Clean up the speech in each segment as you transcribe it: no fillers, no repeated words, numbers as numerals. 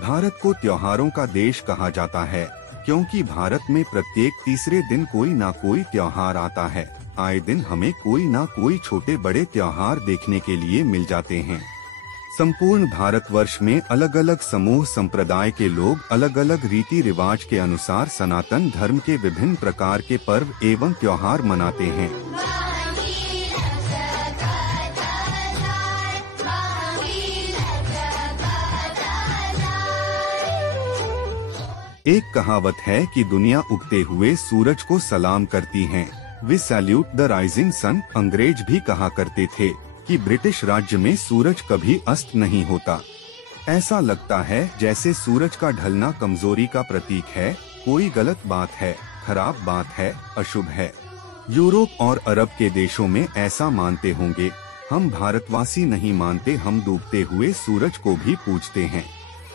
भारत को त्योहारों का देश कहा जाता है क्योंकि भारत में प्रत्येक तीसरे दिन कोई ना कोई त्योहार आता है। आए दिन हमें कोई ना कोई छोटे बड़े त्योहार देखने के लिए मिल जाते हैं। संपूर्ण भारतवर्ष में अलग अलग समूह संप्रदाय के लोग अलग अलग रीति रिवाज के अनुसार सनातन धर्म के विभिन्न प्रकार के पर्व एवं त्योहार मनाते हैं। एक कहावत है कि दुनिया उगते हुए सूरज को सलाम करती है। We salute the rising sun. अंग्रेज भी कहा करते थे कि ब्रिटिश राज्य में सूरज कभी अस्त नहीं होता। ऐसा लगता है जैसे सूरज का ढलना कमजोरी का प्रतीक है, कोई गलत बात है, खराब बात है, अशुभ है। यूरोप और अरब के देशों में ऐसा मानते होंगे। हम भारतवासी नहीं मानते, हम डूबते हुए सूरज को भी पूजते हैं।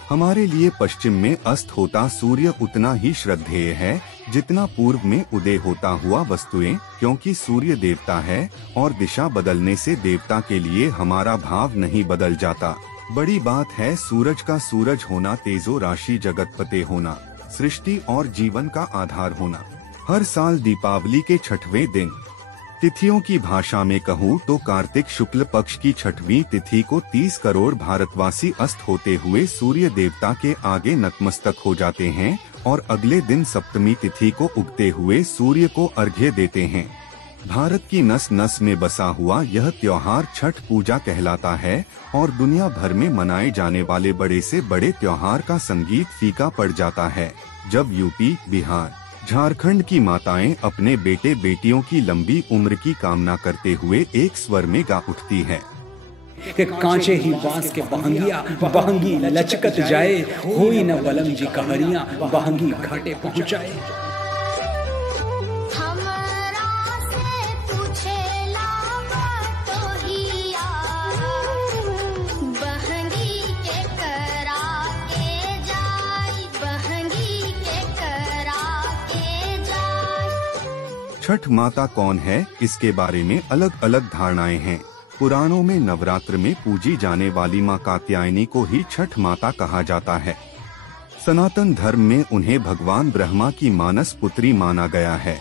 हमारे लिए पश्चिम में अस्त होता सूर्य उतना ही श्रद्धेय है जितना पूर्व में उदय होता हुआ वस्तुएं, क्योंकि सूर्य देवता है और दिशा बदलने से देवता के लिए हमारा भाव नहीं बदल जाता। बड़ी बात है सूरज का सूरज होना, तेजो राशि जगतपते होना, सृष्टि और जीवन का आधार होना। हर साल दीपावली के छठवें दिन, तिथियों की भाषा में कहूँ तो कार्तिक शुक्ल पक्ष की छठवीं तिथि को 30 करोड़ भारतवासी अस्त होते हुए सूर्य देवता के आगे नतमस्तक हो जाते हैं और अगले दिन सप्तमी तिथि को उगते हुए सूर्य को अर्घ्य देते हैं। भारत की नस नस में बसा हुआ यह त्योहार छठ पूजा कहलाता है और दुनिया भर में मनाए जाने वाले बड़े से बड़े त्योहार का संगीत फीका पड़ जाता है जब यूपी, बिहार, झारखंड की माताएं अपने बेटे बेटियों की लंबी उम्र की कामना करते हुए एक स्वर में गा उठती है कि कांचे ही बांस के बहंगिया, बहंगी लचकत जाए, होई न बलम जी कहरिया, बहंगी घाटे पहुँचाए। छठ माता कौन है, इसके बारे में अलग अलग धारणाएं हैं। पुराणों में नवरात्र में पूजी जाने वाली मां कात्यायनी को ही छठ माता कहा जाता है। सनातन धर्म में उन्हें भगवान ब्रह्मा की मानस पुत्री माना गया है।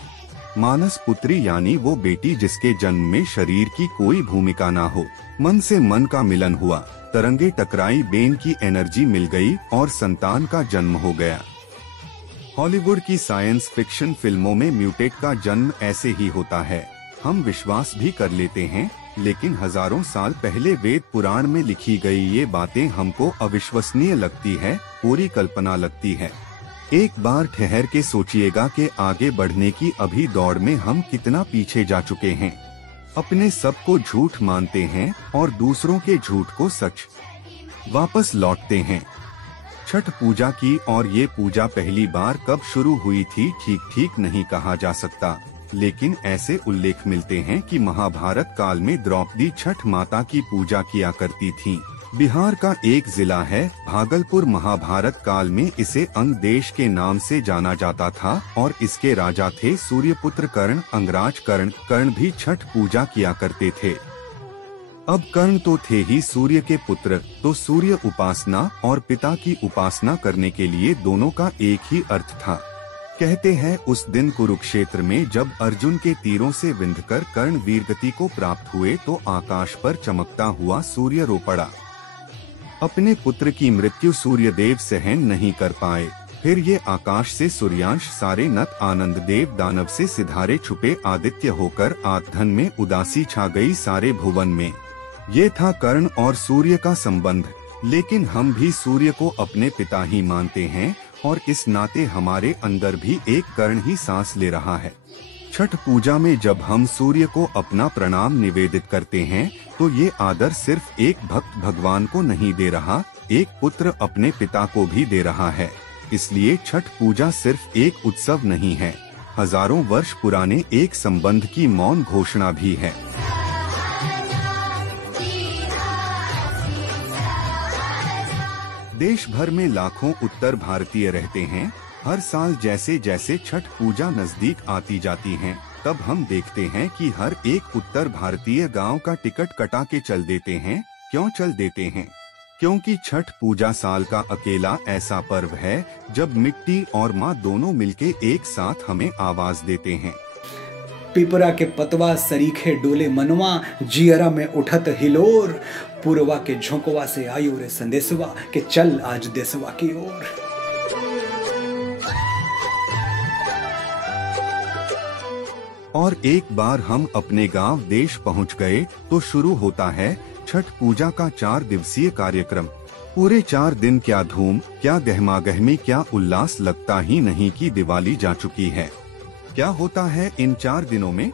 मानस पुत्री यानी वो बेटी जिसके जन्म में शरीर की कोई भूमिका ना हो, मन से मन का मिलन हुआ, तरंगे टकराई, बेन की एनर्जी मिल गई और संतान का जन्म हो गया। हॉलीवुड की साइंस फिक्शन फिल्मों में म्यूटेट का जन्म ऐसे ही होता है। हम विश्वास भी कर लेते हैं, लेकिन हजारों साल पहले वेद पुराण में लिखी गई ये बातें हमको अविश्वसनीय लगती है, पूरी कल्पना लगती है। एक बार ठहर के सोचिएगा कि आगे बढ़ने की अभी दौड़ में हम कितना पीछे जा चुके हैं। अपने सब को झूठ मानते हैं और दूसरों के झूठ को सच वापस लौटते हैं। छठ पूजा की और ये पूजा पहली बार कब शुरू हुई थी ठीक नहीं कहा जा सकता, लेकिन ऐसे उल्लेख मिलते हैं कि महाभारत काल में द्रौपदी छठ माता की पूजा किया करती थीं। बिहार का एक जिला है भागलपुर, महाभारत काल में इसे अंग देश के नाम से जाना जाता था और इसके राजा थे सूर्यपुत्र कर्ण, अंगराज कर्ण। कर्ण भी छठ पूजा किया करते थे। अब कर्ण तो थे ही सूर्य के पुत्र, तो सूर्य उपासना और पिता की उपासना करने के लिए दोनों का एक ही अर्थ था। कहते हैं उस दिन कुरुक्षेत्र में जब अर्जुन के तीरों से विंधकर कर्ण वीरगति को प्राप्त हुए तो आकाश पर चमकता हुआ सूर्य रो पड़ा। अपने पुत्र की मृत्यु सूर्यदेव सहन नहीं कर पाए। फिर ये आकाश से सूर्यांश सारे नत आनंद देव दानव से सिधारे छुपे आदित्य होकर आधन में उदासी छा गई सारे भुवन में। ये था कर्ण और सूर्य का संबंध। लेकिन हम भी सूर्य को अपने पिता ही मानते हैं और इस नाते हमारे अंदर भी एक कर्ण ही सांस ले रहा है। छठ पूजा में जब हम सूर्य को अपना प्रणाम निवेदित करते हैं तो ये आदर सिर्फ एक भक्त भगवान को नहीं दे रहा, एक पुत्र अपने पिता को भी दे रहा है। इसलिए छठ पूजा सिर्फ एक उत्सव नहीं है, हजारों वर्ष पुराने एक संबंध की मौन घोषणा भी है। देश भर में लाखों उत्तर भारतीय रहते हैं। हर साल जैसे जैसे छठ पूजा नजदीक आती जाती है, तब हम देखते हैं कि हर एक उत्तर भारतीय गांव का टिकट कटा के चल देते हैं। क्यों चल देते हैं? क्योंकि छठ पूजा साल का अकेला ऐसा पर्व है जब मिट्टी और माँ दोनों मिलके एक साथ हमें आवाज देते हैं। पिपरा के पतवा सरीखे डोले मनवा, जियरा में उठत हिलोर, पुरवा के झोंकवा से आयो रे संदेशवा के चल आज देशवा की ओर। और एक बार हम अपने गांव देश पहुंच गए तो शुरू होता है छठ पूजा का 4 दिवसीय कार्यक्रम। पूरे 4 दिन क्या धूम, क्या गहमागहमी, क्या उल्लास, लगता ही नहीं कि दिवाली जा चुकी है। क्या होता है इन 4 दिनों में,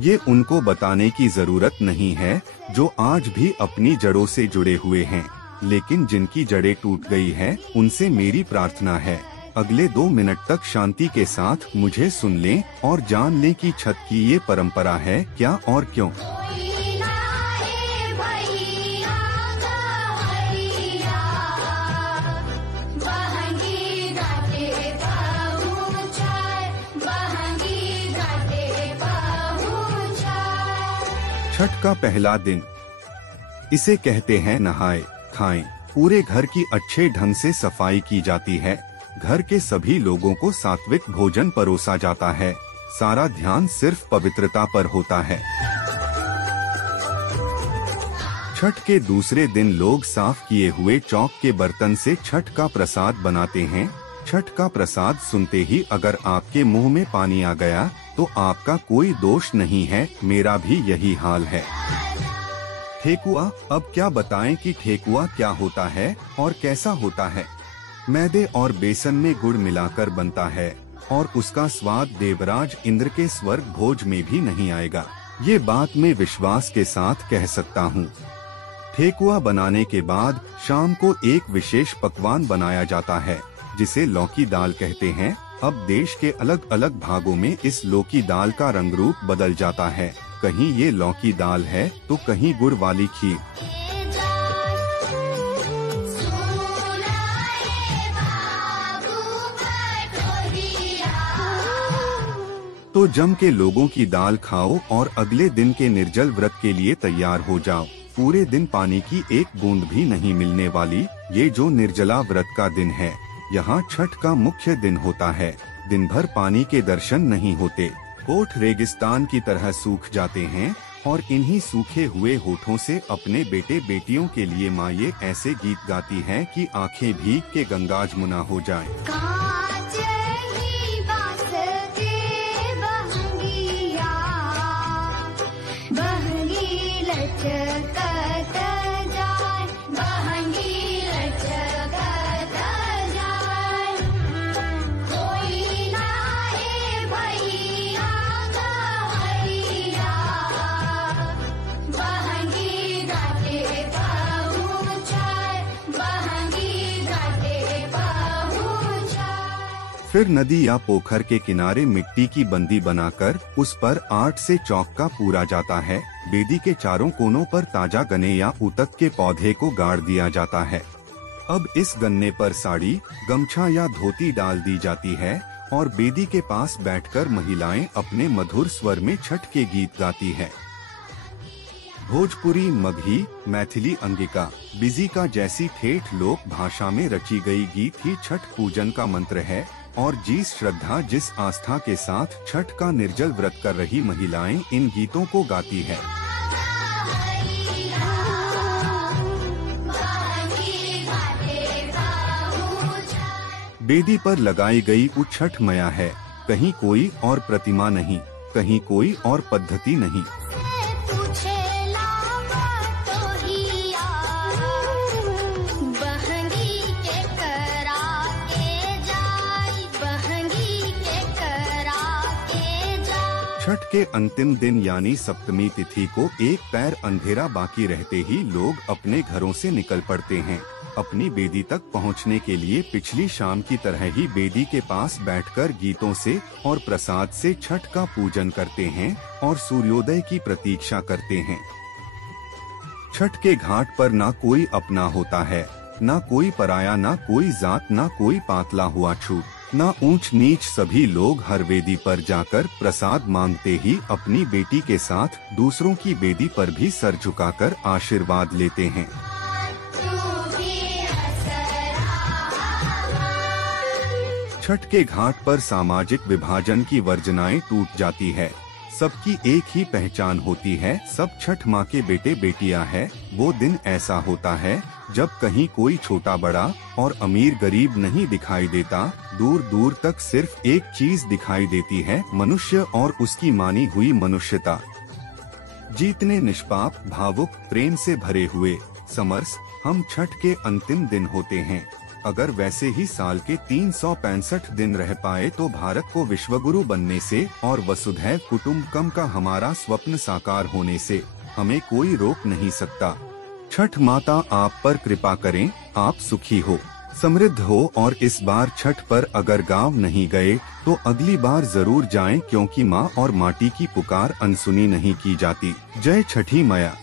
ये उनको बताने की जरूरत नहीं है जो आज भी अपनी जड़ों से जुड़े हुए हैं। लेकिन जिनकी जड़ें टूट गई है उनसे मेरी प्रार्थना है अगले 2 मिनट तक शांति के साथ मुझे सुन लें और जान लें कि छठ की ये परंपरा है क्या और क्यों। छठ का पहला दिन, इसे कहते हैं नहाए खाएं। पूरे घर की अच्छे ढंग से सफाई की जाती है। घर के सभी लोगों को सात्विक भोजन परोसा जाता है। सारा ध्यान सिर्फ पवित्रता पर होता है। छठ के दूसरे दिन लोग साफ किए हुए चौक के बर्तन से छठ का प्रसाद बनाते हैं। छठ का प्रसाद सुनते ही अगर आपके मुंह में पानी आ गया तो आपका कोई दोष नहीं है, मेरा भी यही हाल है। ठेकुआ, अब क्या बताएं कि ठेकुआ क्या होता है और कैसा होता है। मैदे और बेसन में गुड़ मिलाकर बनता है और उसका स्वाद देवराज इंद्र के स्वर्ग भोज में भी नहीं आएगा, ये बात मैं विश्वास के साथ कह सकता हूँ। ठेकुआ बनाने के बाद शाम को एक विशेष पकवान बनाया जाता है जिसे लौकी दाल कहते हैं। अब देश के अलग अलग भागों में इस लौकी दाल का रंग रूप बदल जाता है। कहीं ये लौकी दाल है तो कहीं गुड़ वाली खीर। तो जम के लोगों की दाल खाओ और अगले दिन के निर्जल व्रत के लिए तैयार हो जाओ। पूरे दिन पानी की एक बूंद भी नहीं मिलने वाली ये जो निर्जला व्रत का दिन है, यहाँ छठ का मुख्य दिन होता है। दिन भर पानी के दर्शन नहीं होते, होठ रेगिस्तान की तरह सूख जाते हैं और इन्हीं सूखे हुए होठों से अपने बेटे बेटियों के लिए माँ ये ऐसे गीत गाती है कि आंखें भीग के गंगा जमुना हो जाएं। फिर नदी या पोखर के किनारे मिट्टी की बंदी बनाकर उस पर 8 से चौक का पूरा जाता है। बेदी के चारों कोनों पर ताजा गन्ने या ऊतक के पौधे को गाड़ दिया जाता है। अब इस गन्ने पर साड़ी, गमछा या धोती डाल दी जाती है और बेदी के पास बैठकर महिलाएं अपने मधुर स्वर में छठ के गीत गाती है। भोजपुरी, मगही, मैथिली, अंगिका, बिजिका जैसी ठेठ लोक भाषा में रची गई गीत ही छठ पूजन का मंत्र है और जिस श्रद्धा, जिस आस्था के साथ छठ का निर्जल व्रत कर रही महिलाएं इन गीतों को गाती है। बेदी पर लगाई वो छठ मैया है, कहीं कोई और प्रतिमा नहीं, कहीं कोई और पद्धति नहीं। छठ के अंतिम दिन यानी सप्तमी तिथि को एक पैर अंधेरा बाकी रहते ही लोग अपने घरों से निकल पड़ते हैं। अपनी बेदी तक पहुंचने के लिए पिछली शाम की तरह ही बेदी के पास बैठकर गीतों से और प्रसाद से छठ का पूजन करते हैं और सूर्योदय की प्रतीक्षा करते हैं। छठ के घाट पर ना कोई अपना होता है, ना कोई पराया, ना कोई जात, ना कोई पातला हुआ छूत, ना ऊंच नीच। सभी लोग हर वेदी पर जाकर प्रसाद मांगते ही अपनी बेटी के साथ दूसरों की बेदी पर भी सर झुकाकर आशीर्वाद लेते हैं। छठ के घाट पर सामाजिक विभाजन की वर्जनाएं टूट जाती है। सबकी एक ही पहचान होती है, सब छठ माँ के बेटे बेटियां हैं। वो दिन ऐसा होता है जब कहीं कोई छोटा बड़ा और अमीर गरीब नहीं दिखाई देता। दूर दूर तक सिर्फ एक चीज दिखाई देती है, मनुष्य और उसकी मानी हुई मनुष्यता। जीतने निष्पाप, भावुक, प्रेम से भरे हुए समरस हम छठ के अंतिम दिन होते हैं। अगर वैसे ही साल के 365 दिन रह पाए तो भारत को विश्वगुरु बनने से और वसुधैव कुटुंबकम का हमारा स्वप्न साकार होने से हमें कोई रोक नहीं सकता। छठ माता आप पर कृपा करें, आप सुखी हो, समृद्ध हो और इस बार छठ पर अगर गाँव नहीं गए तो अगली बार जरूर जाएं, क्योंकि माँ और माटी की पुकार अनसुनी नहीं की जाती। जय छठी मैया।